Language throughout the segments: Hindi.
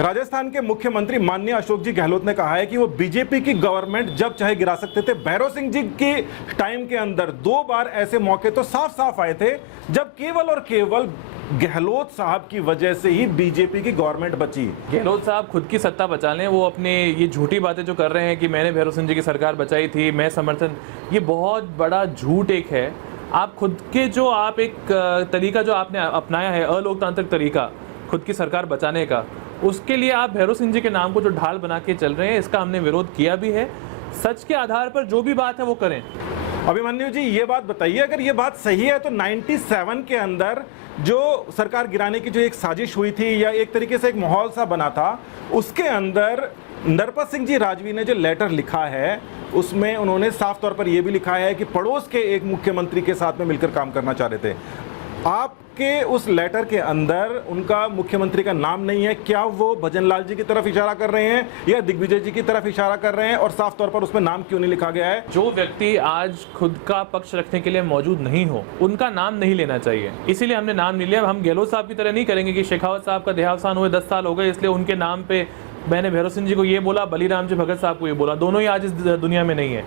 राजस्थान के मुख्यमंत्री माननीय अशोक जी गहलोत ने कहा है कि वो बीजेपी की गवर्नमेंट जब चाहे गिरा सकते थे। भैरव सिंह जी के टाइम के अंदर 2 बार ऐसे मौके तो साफ साफ आए थे जब केवल और केवल गहलोत साहब की वजह से ही बीजेपी की गवर्नमेंट बची। गहलोत साहब खुद की सत्ता बचा लें, वो अपने ये झूठी बातें जो कर रहे हैं कि मैंने भैरव सिंह जी की सरकार बचाई थी, मैं समर्थन, ये बहुत बड़ा झूठ एक है। आप खुद के जो आप एक तरीका जो आपने अपनाया है, अलोकतांत्रिक तरीका खुद की सरकार बचाने का, उसके लिए आप भैरव सिंह जी के नाम को जो ढाल बना के चल रहे हैं, इसका हमने विरोध किया भी है। सच के आधार पर जो भी बात है वो करें। अभिमन्यु जी ये बात बताइए, अगर ये बात सही है तो 97 के अंदर जो सरकार गिराने की जो एक साजिश हुई थी या एक तरीके से एक माहौल सा बना था, उसके अंदर नरपत सिंह जी राजवी ने जो लेटर लिखा है उसमें उन्होंने साफ तौर पर यह भी लिखा है कि पड़ोस के एक मुख्यमंत्री के साथ में मिलकर काम करना चाह रहे थे। आपके उस लेटर के अंदर उनका मुख्यमंत्री का नाम नहीं है। क्या वो भजन लाल जी की तरफ इशारा कर रहे हैं या दिग्विजय जी की तरफ इशारा कर रहे हैं, और साफ तौर पर उसमें नाम क्यों नहीं लिखा गया है? जो व्यक्ति आज खुद का पक्ष रखने के लिए मौजूद नहीं हो, उनका नाम नहीं लेना चाहिए, इसीलिए हमने नाम नहीं लिया। हम गहलोत साहब की तरह नहीं करेंगे कि शेखावत साहब का देहावसान हुए 10 साल हो गए इसलिए उनके नाम पे मैंने भैरव सिंह जी को ये बोला, बलीराम जी भगत साहब को ये बोला। दोनों ही आज इस दुनिया में नहीं है,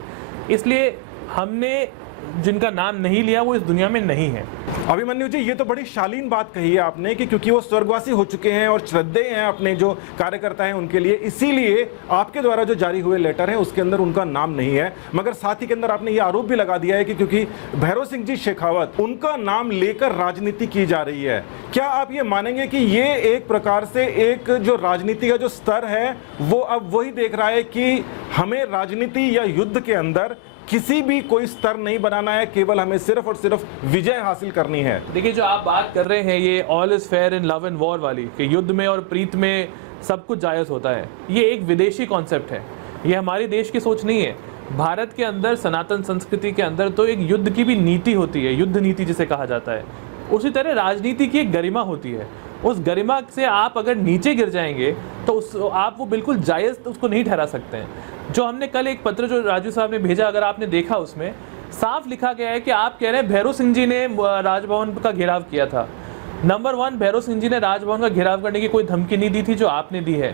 इसलिए हमने जिनका नाम नहीं लिया वो इस दुनिया में नहीं है। अभिमन्यु जी ये तो बड़ी शालीन बात कही है आपने कि क्योंकि वो स्वर्गवासी हो चुके हैं और श्रद्धेय हैं अपने जो कार्यकर्ता हैं उनके लिए, इसीलिए आपके द्वारा जो जारी हुए लेटर है उसके अंदर उनका नाम नहीं है। मगर साथ ही के अंदर आपने ये आरोप भी लगा दिया है कि क्योंकि भैरव सिंह जी शेखावत उनका नाम लेकर राजनीति की जा रही है। क्या आप ये मानेंगे कि ये एक प्रकार से एक जो राजनीति का जो स्तर है वो अब वही देख रहा है कि हमें राजनीति या युद्ध के अंदर किसी भी कोई स्तर नहीं बनाना है, केवल हमें सिर्फ और सिर्फ विजय हासिल करनी है? देखिए, जो आप बात कर रहे हैं ये all is fair in love and war वाली, कि युद्ध में और प्रीत में सब कुछ जायज़ होता है, ये एक विदेशी कॉन्सेप्ट है, ये हमारे देश की सोच नहीं है। भारत के अंदर सनातन संस्कृति के अंदर तो एक युद्ध की भी नीति होती है, युद्ध नीति जिसे कहा जाता है। उसी तरह राजनीति की एक गरिमा होती है, उस गरिमा से आप अगर नीचे गिर जाएंगे तो आप वो बिल्कुल जायज़ उसको नहीं ठहरा सकते हैं। जो हमने कल एक पत्र जो राजू साहब ने भेजा, अगर आपने देखा उसमें साफ लिखा गया है कि आप कह रहे हैं भैरव सिंह जी ने राजभवन का घेराव किया था। नंबर 1, भैरव सिंह जी ने राजभवन का घेराव करने की कोई धमकी नहीं दी थी जो आपने दी है।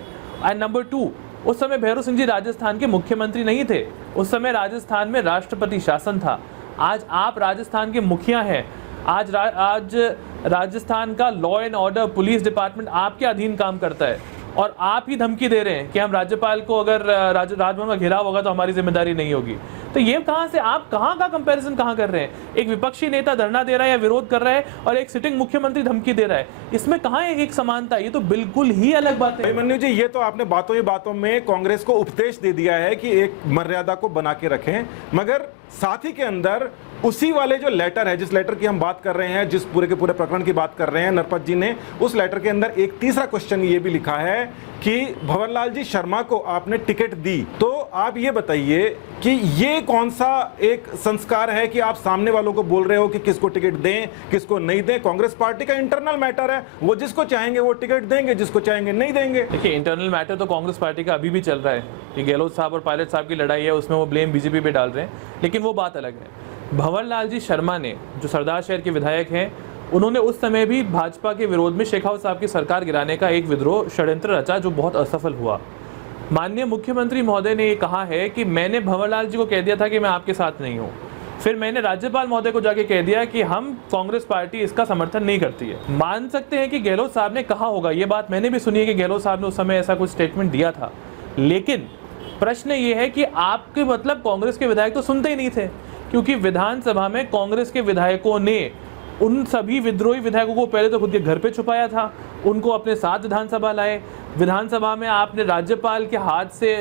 एंड नंबर 2, उस समय भैरव सिंह जी राजस्थान के मुख्यमंत्री नहीं थे, उस समय राजस्थान में राष्ट्रपति शासन था। आज आप राजस्थान के मुखिया हैं, आज राजस्थान का law and order police department आपके अधीन काम करता है, और आप ही धमकी दे रहे हैं कि हम राज्यपाल को अगर राजभवन का घेराव होगा तो हमारी जिम्मेदारी नहीं होगी। तो ये कहां से, आप कहां का कंपैरिजन कहां कर रहे हैं? एक विपक्षी नेता धरना दे रहा है या विरोध कर रहा है और एक सिटिंग मुख्यमंत्री धमकी दे रहा है, इसमें कहां है एक समानता? ये तो बिल्कुल ही अलग बात है। अभिमन्यु जी ये तो आपने बातों ही बातों में कांग्रेस को उपदेश दे दिया है कि एक मर्यादा को बना के रखें, मगर साथ ही के अंदर उसी वाले जो लेटर है, जिस लेटर की हम बात कर रहे हैं, जिस पूरे के पूरे प्रकरण की बात कर रहे हैं नरपत जी ने, उस लेटर के अंदर एक तीसरा क्वेश्चन ये भी लिखा है कि भंवरलाल जी शर्मा को आपने टिकट दी। तो आप ये बताइए कि ये कौन सा एक संस्कार है कि आप सामने वालों को बोल रहे हो कि किसको टिकट दें किसको नहीं दें? कांग्रेस पार्टी का इंटरनल मैटर है, वो जिसको चाहेंगे वो टिकट देंगे, जिसको चाहेंगे नहीं देंगे। देखिए, इंटरनल मैटर तो कांग्रेस पार्टी का अभी भी चल रहा है। ये गहलोत साहब और पायलट साहब की लड़ाई है, उसमें वो ब्लेम बीजेपी पे डाल रहे हैं, लेकिन वो बात अलग है। भंवरलाल जी शर्मा ने, जो सरदार शहर के विधायक हैं, उन्होंने उस समय भी भाजपा के विरोध में शेखावत साहब की सरकार गिराने का एक विद्रोह षड्यंत्र रचा जो बहुत असफल हुआ। माननीय मुख्यमंत्री महोदय ने ये कहा है कि मैंने भंवरलाल जी को कह दिया था कि मैं आपके साथ नहीं हूँ, फिर मैंने राज्यपाल महोदय को जाके कह दिया कि हम कांग्रेस पार्टी इसका समर्थन नहीं करती है। मान सकते हैं कि गहलोत साहब ने कहा होगा, ये बात मैंने भी सुनी है कि गहलोत साहब ने उस समय ऐसा कुछ स्टेटमेंट दिया था, लेकिन प्रश्न ये है कि आपके मतलब कांग्रेस के विधायक तो सुनते ही नहीं थे, क्योंकि विधानसभा में कांग्रेस के विधायकों ने उन सभी विद्रोही विधायकों को पहले तो खुद के घर पे छुपाया था, उनको अपने साथ विधानसभा लाए। विधानसभा में आपने राज्यपाल के हाथ से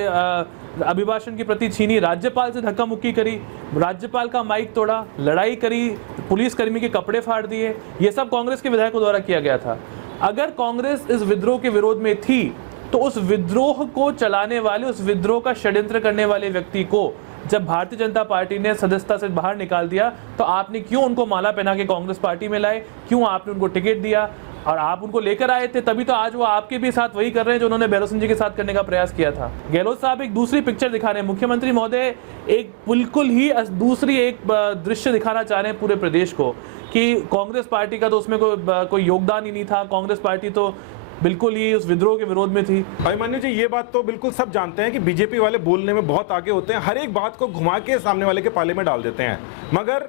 अभिभाषण की प्रति छीनी, राज्यपाल से धक्का मुक्की करी, राज्यपाल का माइक तोड़ा, लड़ाई करी, पुलिसकर्मी के कपड़े फाड़ दिए। ये सब कांग्रेस के विधायकों द्वारा किया गया था। अगर कांग्रेस इस विद्रोह के विरोध में थी तो उस विद्रोह को चलाने वाले, उस विद्रोह का षड्यंत्र करने वाले व्यक्ति को जब भारतीय जनता पार्टी ने सदस्यता से बाहर निकाल दिया तो आपने क्यों उनको माला पहना के कांग्रेस पार्टी में लाए? क्यों आपने उनको टिकट दिया? और आप उनको लेकर आए थे, तभी तो आज वो आपके भी साथ वही कर रहे हैं जो उन्होंने भैरव सिंह जी के साथ करने का प्रयास किया था। गहलोत साहब एक दूसरी पिक्चर दिखा रहे हैं, मुख्यमंत्री महोदय एक बिल्कुल ही दूसरी एक दृश्य दिखाना चाह रहे हैं पूरे प्रदेश को कि कांग्रेस पार्टी का तो उसमें कोई योगदान ही नहीं था, कांग्रेस पार्टी तो बिल्कुल ही उस विद्रोह के विरोध में थी। अभिमन्यु जी, ये बात तो बिल्कुल सब जानते हैं कि बीजेपी वाले बोलने में बहुत आगे होते हैं, हर एक बात को घुमा के सामने वाले के पाले में डाल देते हैं। मगर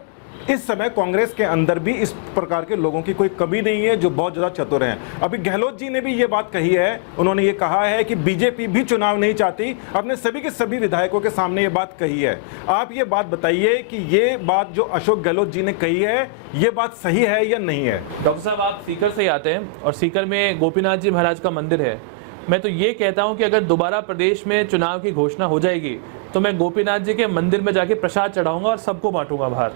इस समय कांग्रेस के अंदर भी इस प्रकार के लोगों की कोई कमी नहीं है जो बहुत ज्यादा चतुर हैं। अभी गहलोत जी ने भी ये बात कही है, उन्होंने ये कहा है कि बीजेपी भी चुनाव नहीं चाहती, अपने सभी के सभी विधायकों के सामने ये बात कही है। आप ये बात बताइए कि ये बात जो अशोक गहलोत जी ने कही है, ये बात सही है या नहीं है? डॉक्टर साहब, आप सीकर से ही आते हैं और सीकर में गोपीनाथ जी महाराज का मंदिर है। मैं तो ये कहता हूँ कि अगर दोबारा प्रदेश में चुनाव की घोषणा हो जाएगी तो मैं गोपीनाथ जी के मंदिर में जाके प्रसाद चढ़ाऊंगा और सबको बांटूंगा बाहर।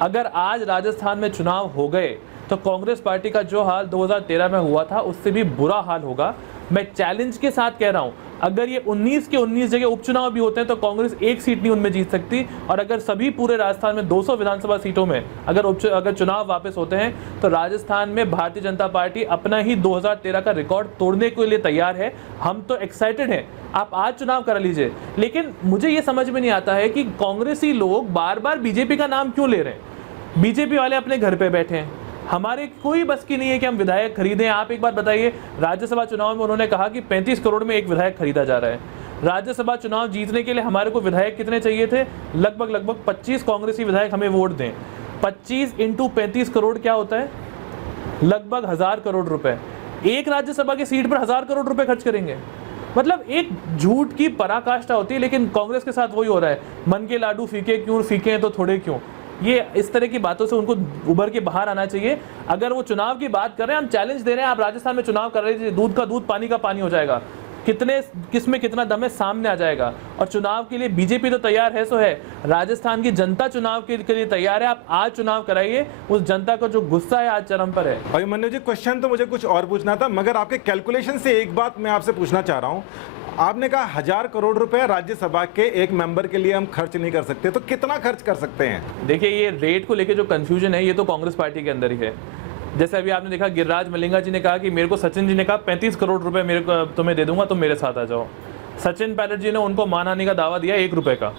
अगर आज राजस्थान में चुनाव हो गए तो कांग्रेस पार्टी का जो हाल 2013 में हुआ था उससे भी बुरा हाल होगा। मैं चैलेंज के साथ कह रहा हूं, अगर ये 19 के 19 जगह उपचुनाव भी होते हैं तो कांग्रेस एक सीट नहीं उनमें जीत सकती। और अगर सभी पूरे राजस्थान में 200 विधानसभा सीटों में अगर चुनाव वापस होते हैं तो राजस्थान में भारतीय जनता पार्टी अपना ही 2013 का रिकॉर्ड तोड़ने के लिए तैयार है। हम तो एक्साइटेड हैं, आप आज चुनाव करा लीजिए। लेकिन मुझे ये समझ में नहीं आता है कि कांग्रेसी लोग बार बार बीजेपी का नाम क्यों ले रहे हैं। बीजेपी वाले अपने घर पे बैठे हैं, हमारे कोई बस की नहीं है कि हम विधायक खरीदें। आप एक बात बताइए, राज्यसभा चुनाव में उन्होंने कहा कि 35 करोड़ में एक विधायक खरीदा जा रहा है। राज्यसभा चुनाव जीतने के लिए हमारे को विधायक कितने चाहिए थे? लगभग 25 कांग्रेसी विधायक हमें वोट दें। 25 इंटू 35 करोड़ क्या होता है? लगभग 1000 करोड़ रुपए। एक राज्यसभा की सीट पर 1000 करोड़ रुपए खर्च करेंगे, मतलब एक झूठ की पराकाष्ठा होती है। लेकिन कांग्रेस के साथ वही हो रहा है, मन के लाडू फीके क्यों, फीके हैं तो थोड़े क्यों। ये इस तरह की बातों से उनको उभर के बाहर आना चाहिए। अगर वो चुनाव की बात कर रहे हैं, हम चैलेंज दे रहे हैं, आप राजस्थान में चुनाव कर रहे हैं, दूध का दूध पानी का पानी हो जाएगा। किसमें कितना दम है सामने आ जाएगा। और चुनाव के लिए बीजेपी तो तैयार है, सो है राजस्थान की जनता चुनाव के लिए तैयार है। आप आज चुनाव कराइए, उस जनता का जो गुस्सा है आज चरम पर है। अभिमन्यु जी, क्वेश्चन तो मुझे कुछ और पूछना था, मगर आपके कैलकुलेशन से एक बात मैं आपसे पूछना चाह रहा हूँ। आपने कहा 1000 करोड़ रुपए राज्यसभा के एक मेंबर के लिए हम खर्च नहीं कर सकते, तो कितना खर्च कर सकते हैं? देखिए, ये रेट को लेके जो कंफ्यूजन है ये तो कांग्रेस पार्टी के अंदर ही है। जैसे अभी आपने देखा, गिरिराज मलिंगा जी ने कहा कि मेरे को, सचिन जी ने कहा 35 करोड़ रुपए मेरे को तुम्हें दे दूंगा, तुम मेरे साथ आ जाओ। सचिन पायलट जी ने उनको मानहानि का दावा दिया 1 रुपए का।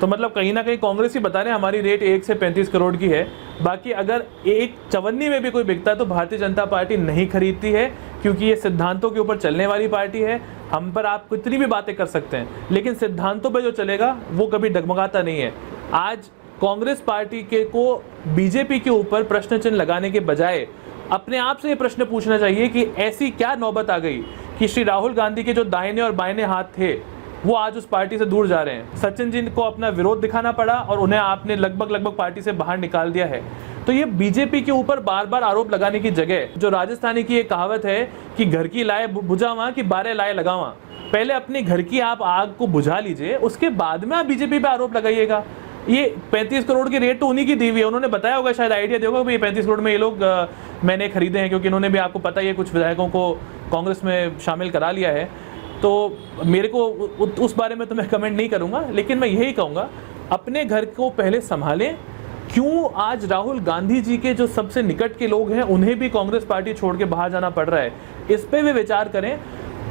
तो मतलब कहीं ना कहीं कांग्रेस ही बता रहे हैं हमारी रेट 1 से 35 करोड़ की है। बाकी अगर एक 54 में भी कोई बिकता है तो भारतीय जनता पार्टी नहीं खरीदती है, क्योंकि ये सिद्धांतों के ऊपर चलने वाली पार्टी है। हम पर आप कितनी भी बातें कर सकते हैं, लेकिन सिद्धांतों पे जो चलेगा वो कभी डगमगाता नहीं है। आज कांग्रेस पार्टी को बीजेपी के ऊपर प्रश्न चिन्ह लगाने के बजाय अपने आप से ये प्रश्न पूछना चाहिए कि ऐसी क्या नौबत आ गई कि श्री राहुल गांधी के जो दाहिने और बाएं हाथ थे वो आज उस पार्टी से दूर जा रहे हैं। सचिन जी को अपना विरोध दिखाना पड़ा और उन्हें आपने लगभग पार्टी से बाहर निकाल दिया है। तो ये बीजेपी के ऊपर बार बार आरोप लगाने की जगह, जो राजस्थानी की एक कहावत है कि घर की लाए बुझावा कि 12 लाए लगावा, पहले अपने घर की आप आग को बुझा लीजिए, उसके बाद में आप बीजेपी पे आरोप लगाइएगा। ये 35 करोड़ की रेट तो उन्हीं की दी हुई है, उन्होंने बताया होगा, शायद आइडिया दिया होगा, ये 35 करोड़ में ये लोग मैंने खरीदे हैं, क्योंकि इन्होंने भी, आपको पता ही है, कुछ विधायकों को कांग्रेस में शामिल करा लिया है। तो मेरे को उस बारे में तो मैं कमेंट नहीं करूंगा, लेकिन मैं यही कहूँगा, अपने घर को पहले संभालें। क्यों आज राहुल गांधी जी के जो सबसे निकट के लोग हैं उन्हें भी कांग्रेस पार्टी छोड़ के बाहर जाना पड़ रहा है, इस पे भी विचार करें।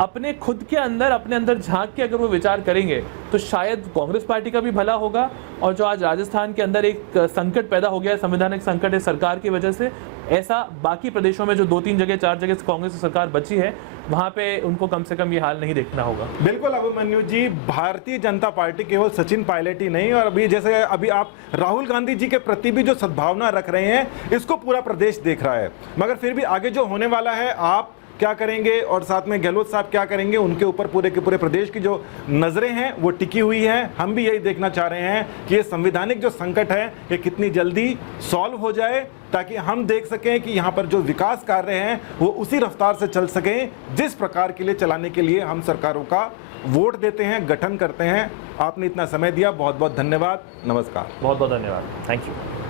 अपने खुद के अंदर, अपने अंदर झांक के अगर वो विचार करेंगे तो शायद कांग्रेस पार्टी का भी भला होगा। और जो आज राजस्थान के अंदर एक संकट पैदा हो गया है, संवैधानिक संकट है सरकार की वजह से, ऐसा बाकी प्रदेशों में जो 2-3 जगह 4 जगह कांग्रेस की सरकार बची है, वहां पे उनको कम से कम ये हाल नहीं देखना होगा। बिल्कुल अभिमन्यु जी, भारतीय जनता पार्टी केवल सचिन पायलट ही नहीं, और अभी आप राहुल गांधी जी के प्रति भी जो सद्भावना रख रहे हैं, इसको पूरा प्रदेश देख रहा है। मगर फिर भी आगे जो होने वाला है, आप क्या करेंगे और साथ में गहलोत साहब क्या करेंगे, उनके ऊपर पूरे के पूरे प्रदेश की जो नजरें हैं वो टिकी हुई हैं। हम भी यही देखना चाह रहे हैं कि ये संवैधानिक जो संकट है ये कितनी जल्दी सॉल्व हो जाए, ताकि हम देख सकें कि यहाँ पर जो विकास कार्य हैं वो उसी रफ्तार से चल सकें जिस प्रकार के लिए चलाने के लिए हम सरकारों का वोट देते हैं, गठन करते हैं। आपने इतना समय दिया, बहुत बहुत धन्यवाद। नमस्कार। बहुत बहुत धन्यवाद। Thank you.